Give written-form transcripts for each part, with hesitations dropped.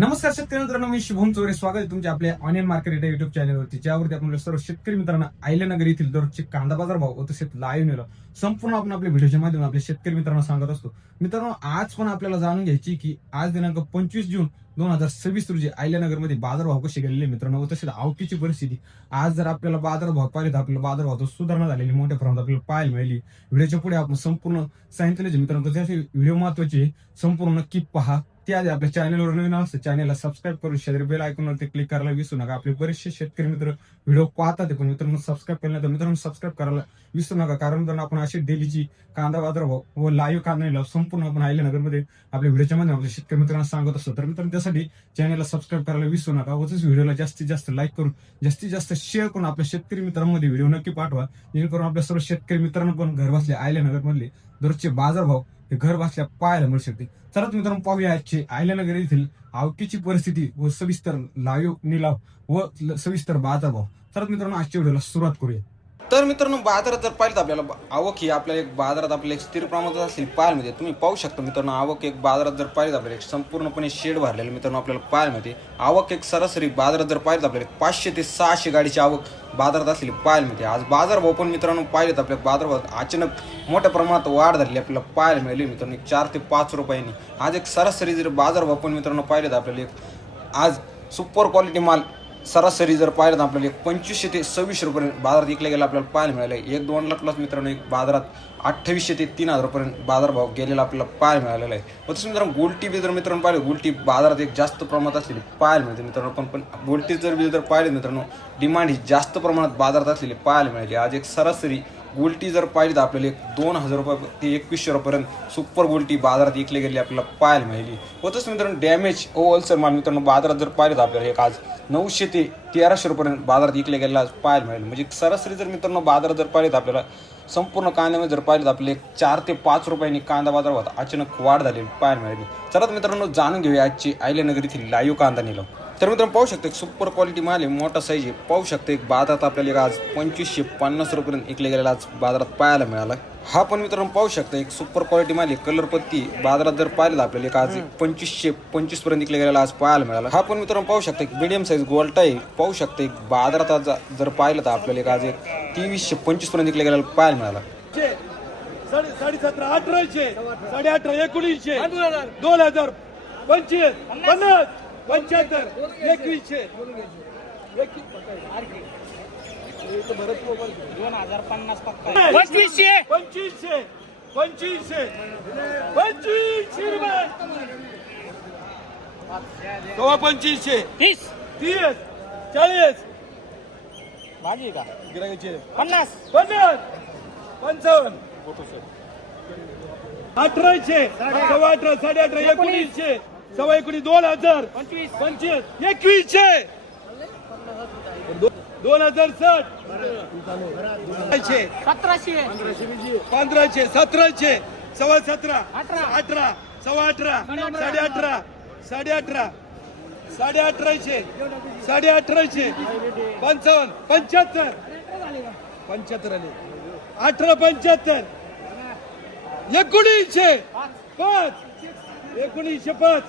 नमस्कार शेतकरी मित्रांनो, मी शुभम चोरे. स्वागत आहे तुमच्या आपल्या ऑनलाईन मार्केट युट्यूब चॅनलवरती, ज्यावरती आपण सर्व शेतकरी मित्रांना आयल्यानगर येथील दररोजचे कांदा बाजार भाव व तसेच लाईव्ह नेलं संपूर्ण आपण आपल्या व्हिडिओच्या माध्यमातून आपल्या शेतकरी मित्रांना सांगत असतो. मित्रांनो, आज पण आपल्याला जाणून घ्यायची की आज दिनांक 25 जून 2026 रोजी आयल्यानगरमध्ये बाजारभाव कसे गेलेले मित्रांनो व तसेच आवकीची परिस्थिती. आज जर आपल्याला बाजारभाव पाहिजे तर आपल्याला बाजारभावात सुधारणा झालेली मोठ्या प्रमाणात आपल्याला पाहायला मिळाली. व्हिडिओच्या पुढे आपण संपूर्ण सांगितलेले मित्रांनो, त्याचे व्हिडिओ महत्वाचे संपूर्ण नक्की पहा. त्याआधी आपल्या चॅनलवर नवीन असतं चॅनलला सबस्क्राईब करून शेजारी बेल आयकॉनवरती क्लिक करायला विसरू नका. आपले बरेचसे शेतकरी मित्र व्हिडिओ पाहतात पण मित्रांनो सबस्क्राईब केलं तर मित्रांनो सबस्क्राईब करायला विसरू नका. कारण मित्रांनो आपण अशी डेलीची कांदा बाजारभाव व लाईव्ह कांदा संपूर्ण आपण आयल्यानगरमध्ये आपल्या व्हिडिओच्या मध्ये आपल्या शेतकरी मित्रांना सांगत असतो. तर मित्रांनो त्यासाठी चॅनलला सबस्क्राईब करायला विसरू नका व व्हिडिओला जास्तीत जास्त लाईक करून जास्तीत जास्त शेअर करून आपल्या शेतकरी मित्रांमध्ये व्हिडिओ नक्की पाठवा, जेणेकरून आपल्या सर्व शेतकरी मित्रांना पण घर बसल्या आयल्यानगर मधले दररोजचे बाजारभाव हे घर बसल्या पाहायला मिळू शकते. चला मित्रांनो पाहूया आजचे आयल्यानगर येथील आवकीची परिस्थिती व सविस्तर लाईव्ह निलाव व सविस्तर बाजारभाव. चला मित्रांनो आजच्या व्हिडिओला सुरुवात करूया. तर मित्रांनो, बाजारात जर पाहिलं तर आपल्याला आवक ही आपल्याला एक बाजारात आपल्याला एक स्थिर प्रमाणात असेल पाहायला मिळते. तुम्ही पाहू शकता मित्रांनो, आवक एक बाजारात जर पाहिलं आपल्याला एक संपूर्णपणे शेड भरलेलं मित्रांनो आपल्याला पाहायला मिळते. आवक एक सरासरी बाजारात जर पाहिलं आपल्याला 500 ते 600 गाडीची आवक बाजारात असलेली पाहायला मिळते. आज बाजारभाव पण मित्रांनो पाहिलेत आपल्या बाजारभावात अचानक मोठ्या प्रमाणात वाढ झालेली आपल्याला पाहायला मिळाली मित्रांनो. 4 ते 5 रुपयांनी आज एक सरासरी जर बाजारभाव पण मित्रांनो पाहिलेत आपल्याला एक आज सुपर क्वालिटी माल सरासरी जर पाहिलं तर आपल्याला 2500 ते 2600 रुपये बाजारात विकल्या गेला आपल्याला पाहायला मिळालं. 1-2 लाख प्लस मित्रांनो एक बाजारात 2800 ते 3000 रुपये बाजारभाव गेलेला आपल्याला पाहायला मिळालेला आहे. तसं मित्रांनो गोल्टी बी जर मित्रांनो पाहिलं, गोल्टी बाजारात एक जास्त प्रमाणात असलेली पाहायला मिळते मित्रांनो. पण गोल्टी जर पाहिले मित्रांनो, डिमांड ही जास्त प्रमाणात बाजारात असलेली पाहायला मिळाली. आज एक सरासरी गोल्टी जर पाहिली तर आपल्याला 2000 रुपये ते 2100 रुपयापर्यंत सुपर गोल्टी बाजारात विकली गेली आपल्याला पाहायला मिळाली. होतच मित्रांनो डॅमेज होलसेल माल मित्रांनो बाजारात जर पाहिलं तर आपल्याला एक आज 900 ते 1300 रुपयापर्यंत बाजारात विकले गेला पाहायला मिळेल. म्हणजे सरासरी जर मित्रांनो बाजारात जर पाहिलं तर आपल्याला संपूर्ण कांद्यामध्ये जर पाहिलं तर आपले 4 ते 5 रुपयांनी कांदा बाजारात अचानक वाढ झालेली पाहायला मिळाली. चला मित्रांनो जाणून घेऊया आजची आयल्यानगर येथील लाईव्ह कांदा निलाव. तर मित्रांनो पाहू शकता एक सुपर क्वालिटी माल आहे, मोठा साईज आहे. पाहू शकता एक बाजारात आपल्याला आज 2550 रुपयापर्यंत विकले गेलेला आज बाजारात पाहायला मिळाला. हा पण मित्रांनो पाहू शकता एक सुपर क्वालिटी माल आहे, कलर पत्ती बाजारात जर पाहिलं आपल्याला एक आज 2525 पर्यंत विकले गेलेला आज पाहायला मिळाला. हा पण मित्रांनो पाहू शकता एक मीडियम साईज गोल्टा आहे. पाहू शकता एक बाजारात आज जर पाहिलं तर आपल्याला एक आज एक 2325 पर्यंत विकले गेलेला पाहायला मिळाला. 17,500, 1800, 18,500, 1900, 2000, 25, 50, 75, 2100, 2050 पक्का 2500, 2500, 2500, 2500 रुपये. सव्वा 2500, 30 30, 40, भाजी का गिरायचे 50 50, 55, 1800, 18,500, 18,500, 1900, 19,500, 2000, 25 25, 2100, 2060, 1700 1500, 1700, 17,500, 18, 18, 18,500, 18,500, 18,500, 18,500, 18,500, 55, 75, 75 आले. 18,75, 1900, 5, 1905,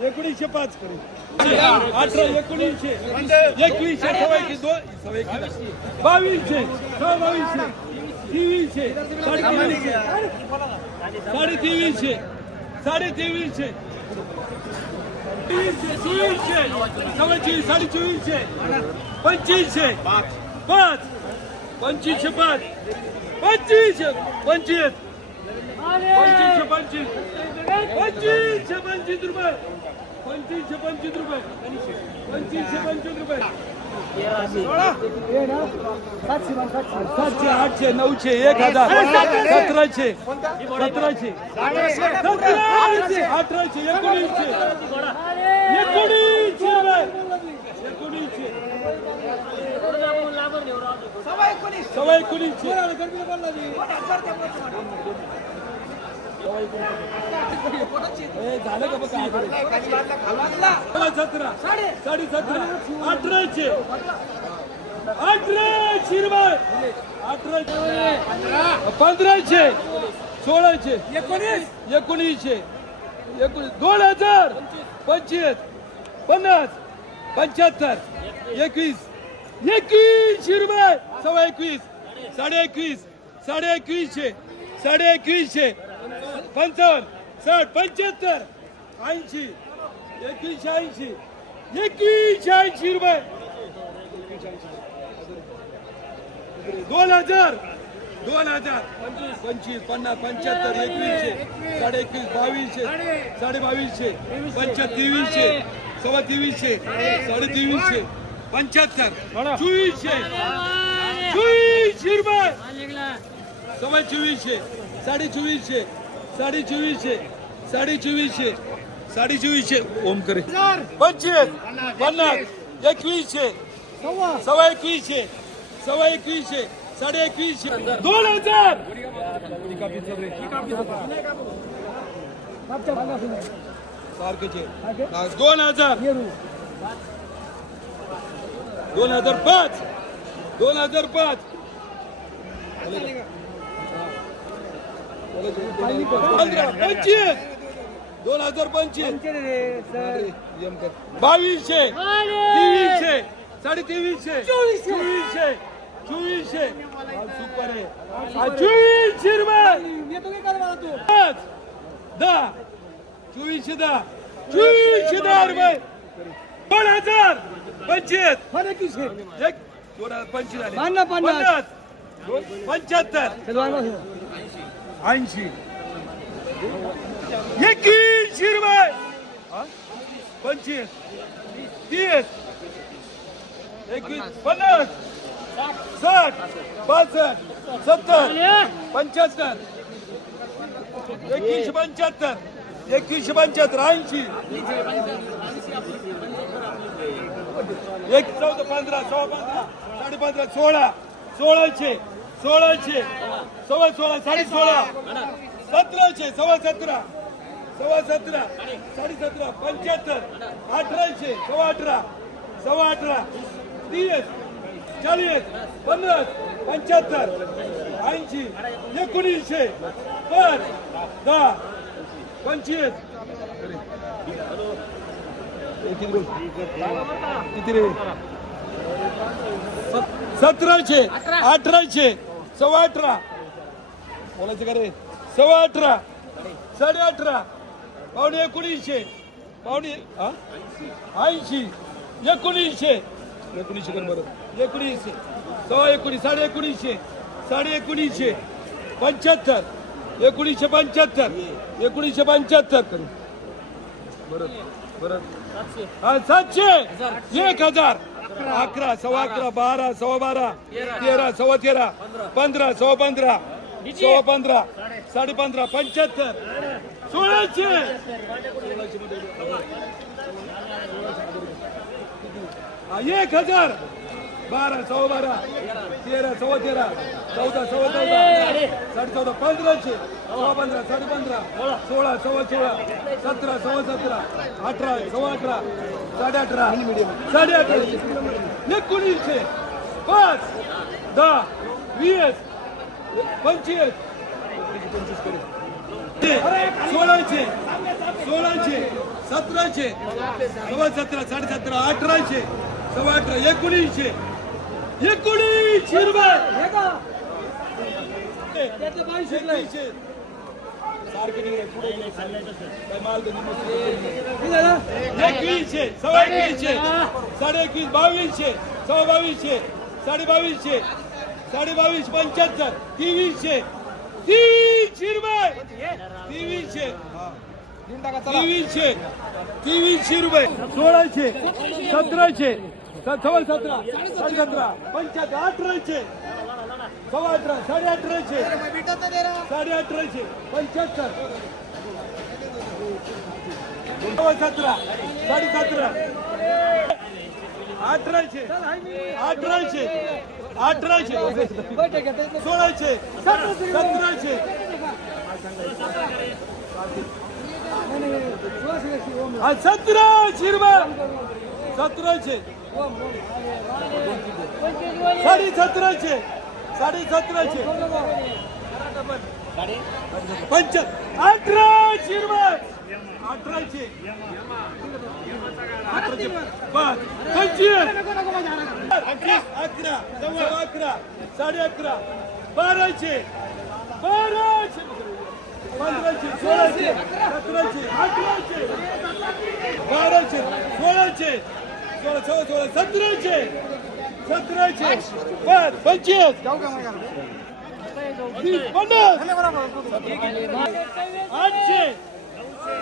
1905 करू. 18, 1900, 2100, 2200, 2200, 2300, 2300, 2300, 2300, 2400, 2400, 2500, 5, 2500, 5, 2500, 25, 2500, 25, 2500, 25 रुपये, 2500, 25 रुपये, 2500, 25 रुपये, 700, 800, 900, 1000, 1700, 1700, 1800, 1900, झालं का बघा 17, 17,500, 1800, 1800 रुपये, 1500, 1600, 1900, 2000, 25, 50 75 21 21 रुपये 21 21.5 21.5 21.5 55 60 75 80 21.80 21.80 रुपये 2000 25 50 75 21 21.5 22 22 25 23 23 75 24 रुपये 24 24 ओम करे 25 50 21 21 21 2000 सारखेचे 2000 2005 2005 25 2025 2200 2300 2300 2400 सुपर आहे 2400 रुपये 10 2410 रुपये 2000 25 एक 2025 झाले 50 75 80 21 रुपये 25 30 21 50 60 65 70 75 21 75 21 75 80 एक 14 15 15 15 16 16 16 16 16 17 सव्वा 17 17 17 75 18 सव्वा 18 30 40 50 75 80 19 5 10 25 किती रे 17 18 सव्वा 18 बोलायचं का रे सव्वा 18 18.5 पावणे 19 पावणे 80 19 कर बरं 19 सव्वा 19 साडे 19 75 1975 करू बरं 700 1000 11 सव्वा 11 12 सव्वा 12 13 सव्वा 13 15 सव्वा 15 सव्वा 15 साडे 15 75 1600 1000 12 सव्वा 12 13 सव्वा 13 14 सव्वा 14 साडे 14 1500 सव्वा 15 साडे 15 16 सव्वा 16 17 सव्वा 17 18 सव्वा 18 साडे 18 साडे 18 1900 5 10 20 25 1600 1700 सव्वा 17 साडे 17 1800 सव्वा 18 1900 रुपये सारखे माल 2100 सव्वा 2100 साडे 21 2200 सव्वा 2200 साडे 2200 साडे 22 75 2300 रुपये 2300 रुपये 1600 1700 सव्वा 17 साडे 17 75 1800 सव्वा 18 साडे 1800 साडे 1800 75 सव्वा 17 साडे 17 1800 1600 1700 1700 रुपये 1700 साडे 1700 साडे 1700 1800 रुपये 1800 अकराचे पाच 25 11 सव्वा 11 साडे 11 12चे 15चे 16चे 17चे 18चे 12चे 16चे 16 16 17चे 25 30 50 800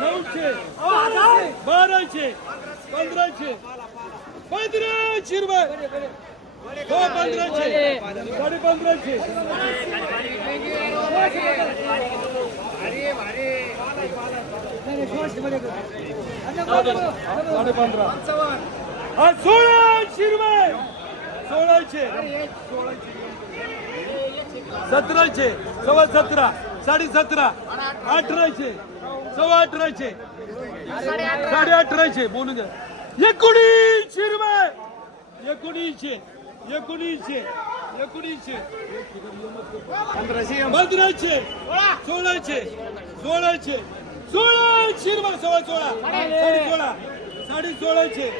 900 1200 1500 1500 रुपये हो 1500 साडे 1500 साडे 15 हा 1600 रुपये 1600 1700 सव्वा 17 साडे 17 1800 सव्वा 1800 साडे 1800 बोलू द्या 1900 रुपये 1900 1900 1900 1500 1600 1600 1600 रुपये सव्वा 16 साडे 16 साडे 1600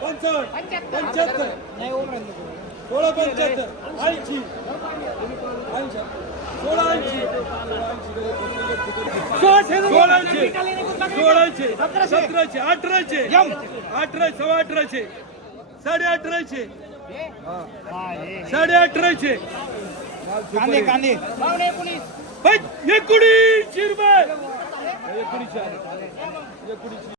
55 75 16 75 80 1680 1700 1800 सव्वा 1800 साडे 1800 साडे 1800 कांदे कांदे 1900 रुपये 19